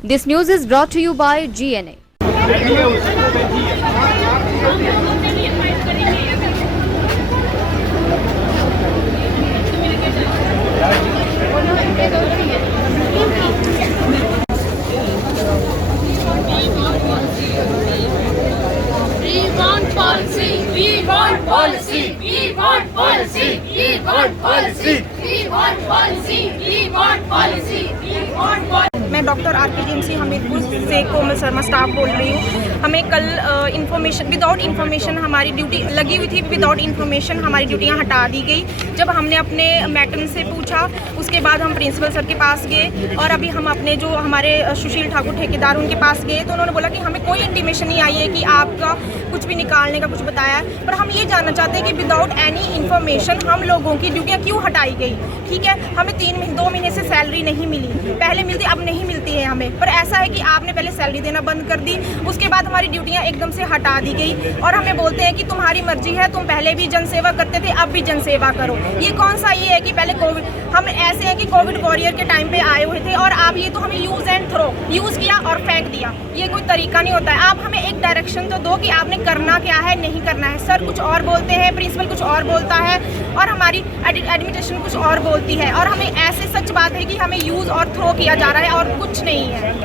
This news is brought to you by GNA. मैं doctor RPGMC Hamirpur से Komal Sharma staff बोल रही हूँ। हमें कल इन्फॉर्मेशन विदाउट इन्फॉर्मेशन हमारी ड्यूटी लगी हुई थी, विदाउट इन्फॉर्मेशन हमारी ड्यूटियाँ हटा दी गई। जब हमने अपने मैटर्न से पूछा उसके बाद हम प्रिंसिपल सर के पास गए और अभी हम अपने जो हमारे सुशील ठाकुर ठेकेदार उनके पास गए तो उन्होंने बोला कि हमें कोई इंटीमेशन नहीं आई है कि आपका कुछ भी निकालने का कुछ बताया, पर हम ये जानना चाहते हैं कि विदाउट एनी इन्फॉर्मेशन हम लोगों की ड्यूटियाँ क्यों हटाई गई। ठीक है, हमें 2 महीने से सैलरी नहीं मिली, पहले मिलती अब नहीं मिलती है हमें, पर ऐसा है कि आपने पहले सैलरी देना बंद कर दी, उसके बाद हमारी ड्यूटियाँ एकदम से हटा दी गई और हमें बोलते हैं कि तुम्हारी मर्जी है, तुम पहले भी जनसेवा करते थे अब भी जनसेवा करो। ये कौन सा ये है कि पहले कोविड, हम ऐसे हैं कि कोविड वॉरियर के टाइम पे आए हुए थे और आप ये तो हमें यूज़ एंड थ्रो, यूज़ किया और फेंक दिया, ये कोई तरीका नहीं होता है। आप हमें एक डायरेक्शन तो दो कि आपने करना क्या है नहीं करना है। सर कुछ और बोलते हैं, प्रिंसिपल कुछ और बोलता है और हमारी एडमिनिस्ट्रेशन कुछ और बोलती है और हमें ऐसे सच बात है कि हमें यूज़ और थ्रो किया जा रहा है और कुछ नहीं है।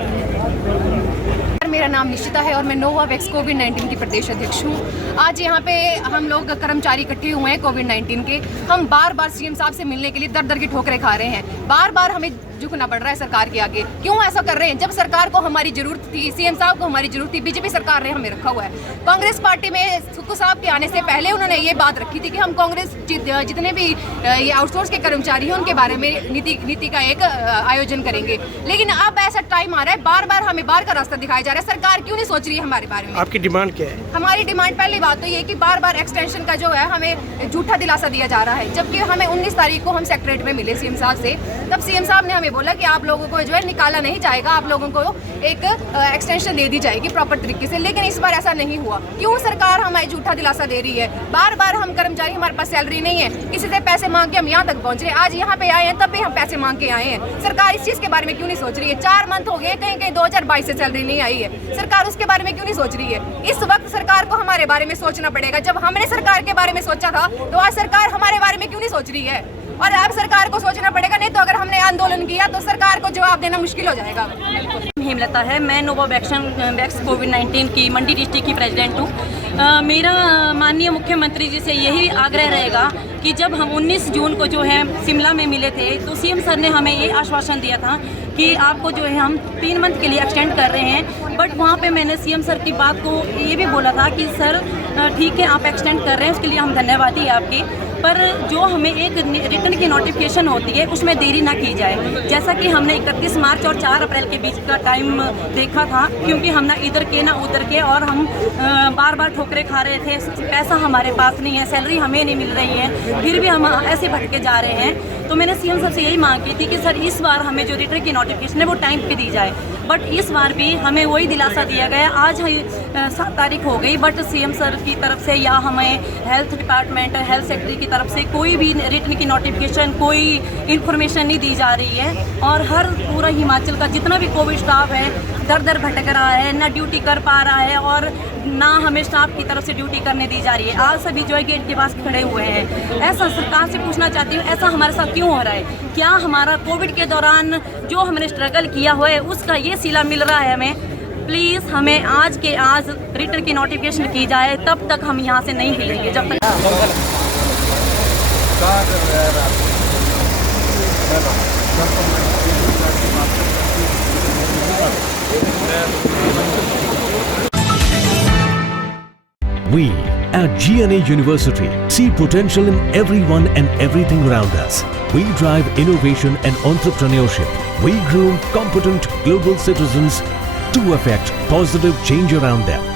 मेरा नाम निशिता है और मैं नोवावैक्स कोविड-19 की प्रदेश अध्यक्ष हूँ। आज यहाँ पे हम लोग कर्मचारी इकट्ठे हुए हैं कोविड-19 के। हम बार बार सीएम साहब से मिलने के लिए दर दर की ठोकरें खा रहे हैं, बार बार हमें झुकना पड़ रहा है सरकार के आगे। क्यों ऐसा कर रहे हैं? जब सरकार को हमारी जरूरत थी, सीएम साहब को हमारी जरूरत थी, बीजेपी सरकार ने हमें रखा हुआ है। कांग्रेस पार्टी में सुक्खू साहब के आने से पहले उन्होंने ये बात रखी थी कि हम कांग्रेस जितने भी ये आउटसोर्स के कर्मचारी हैं उनके बारे में नीति का एक आयोजन करेंगे, लेकिन अब ऐसा टाइम आ रहा है बार बार हमें बाहर का रास्ता दिखाया जा रहा है। सरकार क्यों नहीं सोच रही है हमारे बारे में? आपकी डिमांड क्या है? हमारी डिमांड पहली बात तो ये है कि बार बार एक्सटेंशन का जो है हमें झूठा दिलासा दिया जा रहा है, जबकि हमें 19 तारीख को हम सेक्रेटरी में मिले सीएम साहब से, तब सीएम साहब ने हमें बोला कि आप लोगों को जो है निकाला नहीं जाएगा, आप लोगों को एक एक्सटेंशन दे दी जाएगी प्रॉपर तरीके से, लेकिन इस बार ऐसा नहीं हुआ। क्यों सरकार हमें झूठा दिलासा दे रही है? बार बार हम कर्मचारी, हमारे पास सैलरी नहीं है, किसी से पैसे मांग के हम यहाँ तक पहुँच रहे हैं। आज यहाँ पे आए हैं तब भी हम पैसे मांग के आए हैं। सरकार इस चीज़ के बारे में क्यों नहीं सोच रही है? 4 मंथ हो गए, कहीं 2022 से सैलरी नहीं आई है, सरकार उसके बारे में क्यों नहीं सोच रही है? इस वक्त सरकार को हमारे बारे में सोचना पड़ेगा। जब हमने सरकार के बारे में सोचा था तो आज सरकार हमारे बारे में क्यों नहीं सोच रही है? और अब सरकार को सोचना पड़ेगा, नहीं तो अगर हमने आंदोलन किया तो सरकार को जवाब देना मुश्किल हो जाएगा। हेमलता है, मैं नोवावैक्स कोविड-19 की मंडी डिस्ट्रिक्ट की प्रेसिडेंट हूँ। मेरा माननीय मुख्यमंत्री जी से यही आग्रह रहेगा कि जब हम 19 जून को जो है शिमला में मिले थे तो सीएम सर ने हमें ये आश्वासन दिया था कि आपको जो है हम 3 मंथ के लिए एक्सटेंड कर रहे हैं, बट वहाँ पे मैंने सीएम सर की बात को ये भी बोला था कि सर ठीक है आप एक्सटेंड कर रहे हैं, उसके लिए हम धन्यवादी है आपकी, पर जो हमें एक रिटर्न की नोटिफिकेशन होती है उसमें देरी ना की जाए। जैसा कि हमने 31 मार्च और 4 अप्रैल के बीच का टाइम देखा था, क्योंकि हम ना इधर के ना उधर के और हम बार बार ठोकरें खा रहे थे, पैसा हमारे पास नहीं है, सैलरी हमें नहीं मिल रही है, फिर भी हम ऐसे भटके जा रहे हैं। तो मैंने सीएम सर से यही मांग की थी कि सर इस बार हमें जो रिटर्न की नोटिफिकेशन है वो टाइम पे दी जाए, बट इस बार भी हमें वही दिलासा दिया गया। आज 7 तारीख हो गई, बट सीएम सर की तरफ से या हमें हेल्थ डिपार्टमेंट, हेल्थ सेक्रेटरी की तरफ से कोई भी रिटर्न की नोटिफिकेशन, कोई इन्फॉर्मेशन नहीं दी जा रही है। और हर पूरा हिमाचल का जितना भी कोविड स्टाफ है दर दर भटक रहा है, ना ड्यूटी कर पा रहा है और ना हमें स्टाफ की तरफ से ड्यूटी करने दी जा रही है। आज सभी जो है गेट के पास खड़े हुए हैं। ऐसा सरकार से पूछना चाहती हूँ, ऐसा हमारे साथ क्यों हो रहा है? क्या हमारा कोविड के दौरान जो हमने स्ट्रगल किया हुआ है उसका ये सिला मिल रहा है हमें? प्लीज़ हमें आज के आज रिटर्न की नोटिफिकेशन की जाए, तब तक हम यहाँ से नहीं हिलेंगे जब तक। We at GNA University see potential in everyone and everything around us. We drive innovation and entrepreneurship. We groom competent global citizens to affect positive change around them.